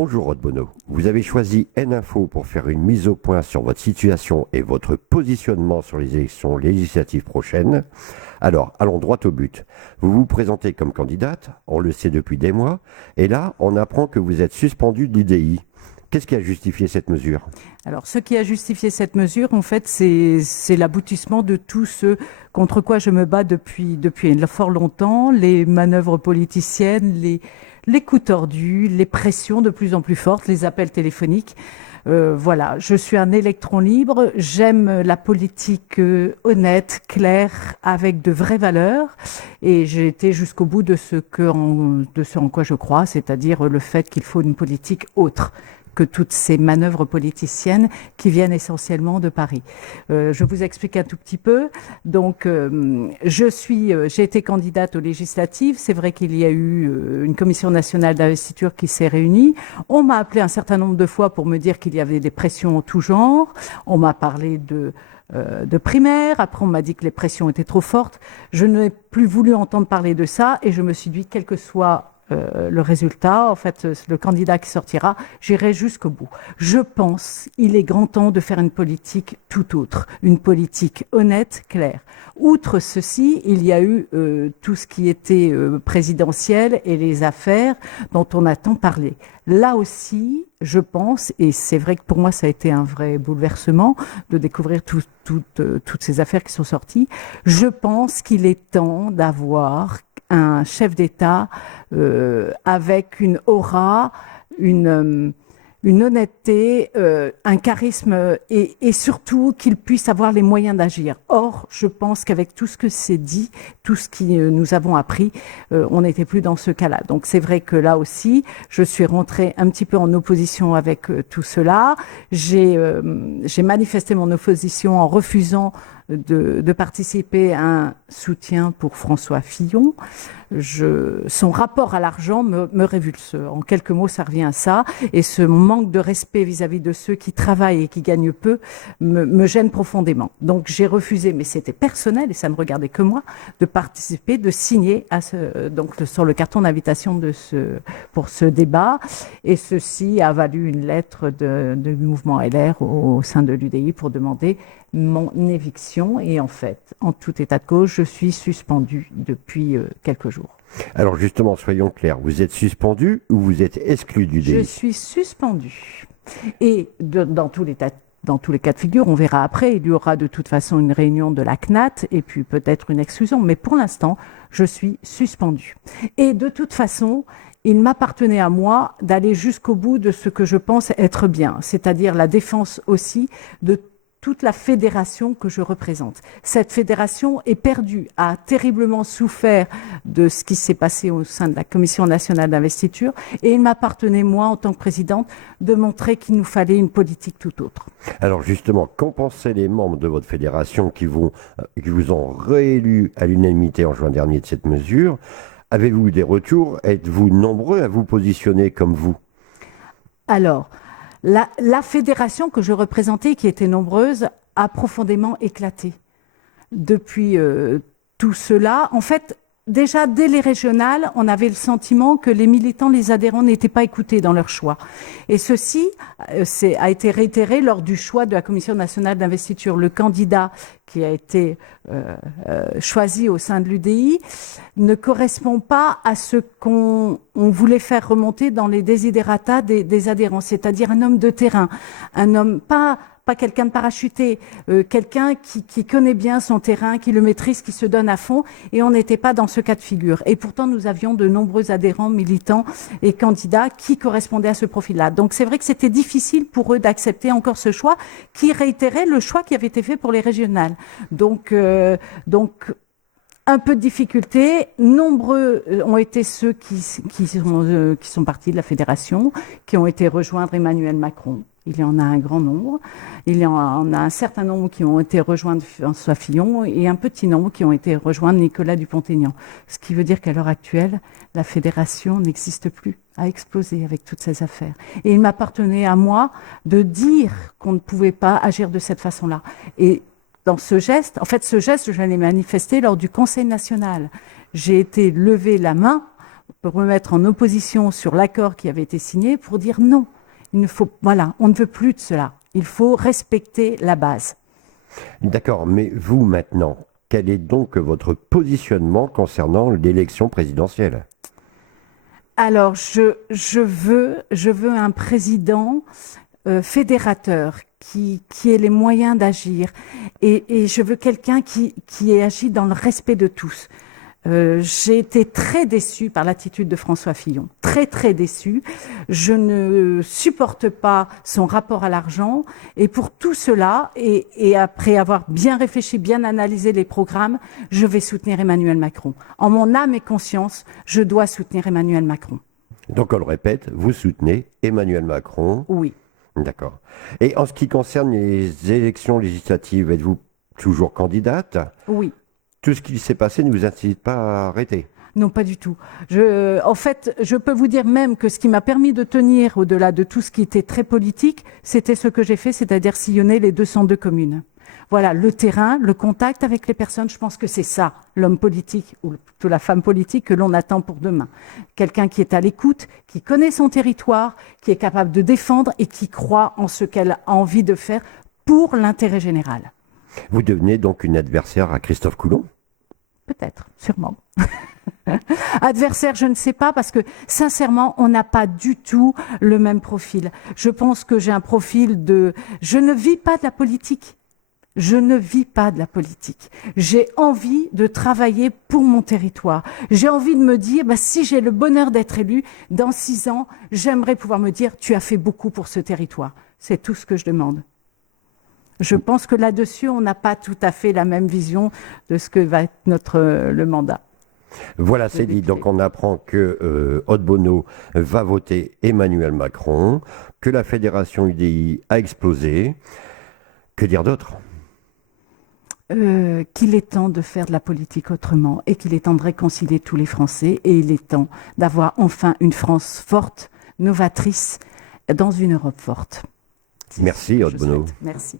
Bonjour Aude Bonneau. Vous avez choisi N-Info pour faire une mise au point sur votre situation et votre positionnement sur les élections législatives prochaines. Alors, allons droit au but. Vous vous présentez comme candidate, on le sait depuis des mois, et là, on apprend que vous êtes suspendue de l'UDI. Qu'est-ce qui a justifié cette mesure ? Alors, ce qui a justifié cette mesure, en fait, c'est l'aboutissement de tout ce contre quoi je me bats depuis fort longtemps, les manœuvres politiciennes, les coups tordus, les pressions de plus en plus fortes, les appels téléphoniques. Voilà, je suis un électron libre, j'aime la politique honnête, claire, avec de vraies valeurs, et j'ai été jusqu'au bout de ce en quoi je crois, c'est-à-dire le fait qu'il faut une politique autre que toutes ces manœuvres politiciennes qui viennent essentiellement de Paris. Je vous explique un tout petit peu. Donc, j'ai été candidate aux législatives. C'est vrai qu'il y a eu une commission nationale d'investiture qui s'est réunie. On m'a appelé un certain nombre de fois pour me dire qu'il y avait des pressions en tout genre. On m'a parlé de primaire. Après, on m'a dit que les pressions étaient trop fortes. Je n'ai plus voulu entendre parler de ça et je me suis dit, quel que soit le résultat, en fait, le candidat qui sortira, j'irai jusqu'au bout. Je pense il est grand temps de faire une politique tout autre, une politique honnête, claire. Outre ceci, il y a eu tout ce qui était présidentiel et les affaires dont on a tant parlé. Là aussi, je pense, et c'est vrai que pour moi ça a été un vrai bouleversement de découvrir toutes ces affaires qui sont sorties, je pense qu'il est temps d'avoir un chef d'État avec une aura, une honnêteté, un charisme et surtout qu'il puisse avoir les moyens d'agir. Or, je pense qu'avec tout ce que c'est dit, tout ce que nous avons appris, on n'était plus dans ce cas-là. Donc c'est vrai que là aussi, je suis rentrée un petit peu en opposition avec tout cela. J'ai manifesté mon opposition en refusant de participer à un soutien pour François Fillon. Son rapport à l'argent me révulse. En quelques mots, ça revient à ça. Et ce manque de respect vis-à-vis de ceux qui travaillent et qui gagnent peu me gêne profondément. Donc j'ai refusé, mais c'était personnel et ça ne regardait que moi, de participer, de signer sur le carton d'invitation pour ce débat. Et ceci a valu une lettre du mouvement LR au sein de l'UDI pour demander mon éviction. Et en fait, en tout état de cause, je suis suspendue depuis quelques jours. Alors justement, soyons clairs, vous êtes suspendu ou vous êtes exclu du DI ? Je suis suspendue. Et dans tous les cas de figure, on verra après, il y aura de toute façon une réunion de la CNAT et puis peut-être une exclusion. Mais pour l'instant, je suis suspendue. Et de toute façon, il m'appartenait à moi d'aller jusqu'au bout de ce que je pense être bien, c'est-à-dire la défense aussi de toute la fédération que je représente. Cette fédération est perdue, a terriblement souffert de ce qui s'est passé au sein de la Commission nationale d'investiture et il m'appartenait, moi, en tant que présidente, de montrer qu'il nous fallait une politique tout autre. Alors justement, qu'en pensaient les membres de votre fédération qui vous ont réélu à l'unanimité en juin dernier de cette mesure ? Avez-vous eu des retours ? Êtes-vous nombreux à vous positionner comme vous ? Alors, la fédération que je représentais, qui était nombreuse, a profondément éclaté. Depuis tout cela, en fait, déjà dès les régionales, on avait le sentiment que les militants, les adhérents n'étaient pas écoutés dans leur choix. Et ceci a été réitéré lors du choix de la Commission nationale d'investiture. Le candidat qui a été choisi au sein de l'UDI ne correspond pas à ce qu'on voulait faire remonter dans les desiderata des adhérents, c'est-à-dire un homme de terrain, un homme pas quelqu'un de parachuté, quelqu'un qui connaît bien son terrain, qui le maîtrise, qui se donne à fond, et on n'était pas dans ce cas de figure. Et pourtant, nous avions de nombreux adhérents, militants et candidats qui correspondaient à ce profil-là. Donc c'est vrai que c'était difficile pour eux d'accepter encore ce choix qui réitérait le choix qui avait été fait pour les régionales. Donc un peu de difficulté. Nombreux ont été ceux qui sont partis de la fédération, qui ont été rejoindre Emmanuel Macron. Il y en a un grand nombre. Il y en a un certain nombre qui ont été rejoindre François Fillon et un petit nombre qui ont été rejoindre Nicolas Dupont-Aignan. Ce qui veut dire qu'à l'heure actuelle, la fédération n'existe plus, a explosé avec toutes ces affaires. Et il m'appartenait à moi de dire qu'on ne pouvait pas agir de cette façon-là. Et dans ce geste, je l'ai manifesté lors du Conseil national. J'ai été lever la main pour me mettre en opposition sur l'accord qui avait été signé, pour dire non, il ne faut, voilà, on ne veut plus de cela. Il faut respecter la base. D'accord, mais vous maintenant, quel est donc votre positionnement concernant l'élection présidentielle? Alors, je veux un président fédérateur qui ait les moyens d'agir. Et je veux quelqu'un qui ait agi dans le respect de tous. J'ai été très déçue par l'attitude de François Fillon. Très, très déçue. Je ne supporte pas son rapport à l'argent. Et pour tout cela, et après avoir bien réfléchi, bien analysé les programmes, je vais soutenir Emmanuel Macron. En mon âme et conscience, je dois soutenir Emmanuel Macron. Donc on le répète, vous soutenez Emmanuel Macron? Oui. D'accord. Et en ce qui concerne les élections législatives, êtes-vous toujours candidate? Oui. Tout ce qui s'est passé ne vous incite pas à arrêter? Non, pas du tout. En fait, je peux vous dire même que ce qui m'a permis de tenir au-delà de tout ce qui était très politique, c'était ce que j'ai fait, c'est-à-dire sillonner les 202 communes. Voilà, le terrain, le contact avec les personnes, je pense que c'est ça, l'homme politique ou plutôt la femme politique que l'on attend pour demain. Quelqu'un qui est à l'écoute, qui connaît son territoire, qui est capable de défendre et qui croit en ce qu'elle a envie de faire pour l'intérêt général. Vous devenez donc une adversaire à Christophe Coulon? Peut-être, sûrement. Adversaire, je ne sais pas, parce que sincèrement, on n'a pas du tout le même profil. Je pense que j'ai un profil de... Je ne vis pas de la politique. Je ne vis pas de la politique. J'ai envie de travailler pour mon territoire. J'ai envie de me dire, si j'ai le bonheur d'être élu, dans 6 ans, j'aimerais pouvoir me dire, tu as fait beaucoup pour ce territoire. C'est tout ce que je demande. Je pense que là-dessus, on n'a pas tout à fait la même vision de ce que va être le mandat. Voilà, c'est dit. Donc on apprend que Aude Bono va voter Emmanuel Macron, que la fédération UDI a explosé. Que dire d'autre? Qu'il est temps de faire de la politique autrement et qu'il est temps de réconcilier tous les Français et il est temps d'avoir enfin une France forte, novatrice, dans une Europe forte. Merci Aude Bono. Merci.